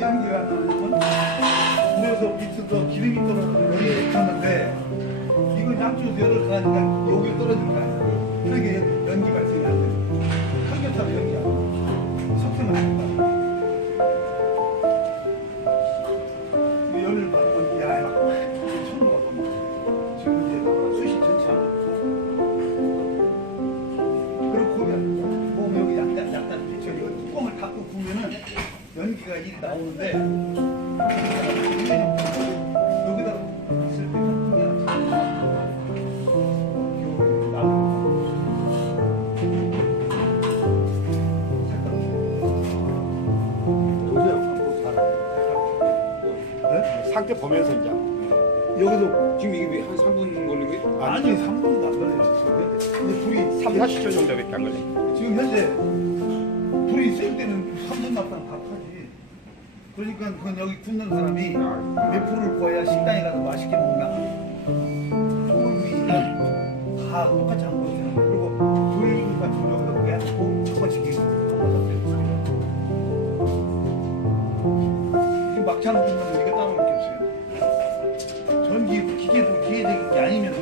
안 나냐면 불에서 밑에서 기름이 떨어지는 열이 있었는데 이건 양쪽에서 열을 가니까 여기 떨어질 거 아니야. 그러게 연기 발생 연기가 이 나오는데 여기다 있을 때 그냥 상태 보면서 이제 여기서 지금 이게 왜한 3분 걸린 게? 아니 3분도 안 걸려요 근데 불이 3, 40초 정도밖에 안 걸려. 지금 현재 불이 쓸 때는 3분 납당 다 타지. 그러니까 그건 여기 굽는 사람이 몇 프로를 구워야 식당에 가서 맛있게 먹나. 불 위는 다 똑같이 안 구워요. 그리고 경우도 그게 꼭 조금씩 지금 막창 굽는 이거 따로 이렇게 없어요. 전기 기계도 기계적인 게 아니면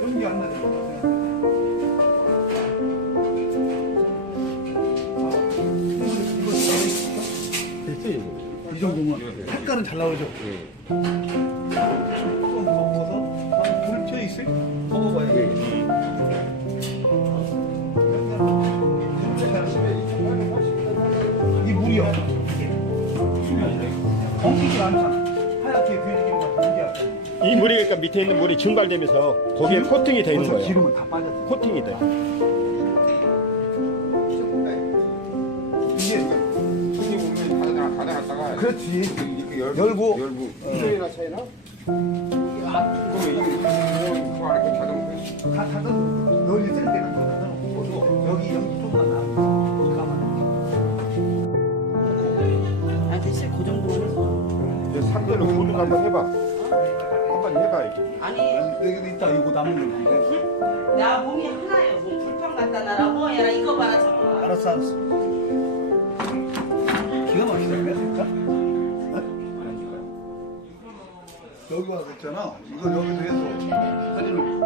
전기 안 나잖아 정도면 색깔은 잘 나오죠. 조금 먹어서 불펴 있을 먹어봐야 돼. 이 물이요. 술이 아니라 엉키지 않잖아. 하얗게 돼지기름 같은 게이 물이 그러니까 밑에 있는 물이 증발되면서 거기에 코팅이 돼 있는 거예요. 기름은 다 빠졌어. 코팅이 돼. 아놨다가 그렇지. 이렇게 열고 열고. 열고 이쪽이나 차이나? 닫아놓고 다 닫아놓고 널리 쓸 때는 다 닫아놓고 여기 연기 좀만 나. 거기 가만. 아 대체 그 정도는 이제 상태로 구독 한번 해봐. 한번 해봐 이렇게. 아니 여기도 있다 이거 남은 건데. 나 몸이 하나요 뭐 불판 갖다 놔라 뭐 해라 이거 봐라 알았어 알았어. 여기 와서 있잖아. 이거 여기서 해서 사진을.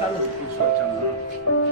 잘라서 볼 수가 있잖아.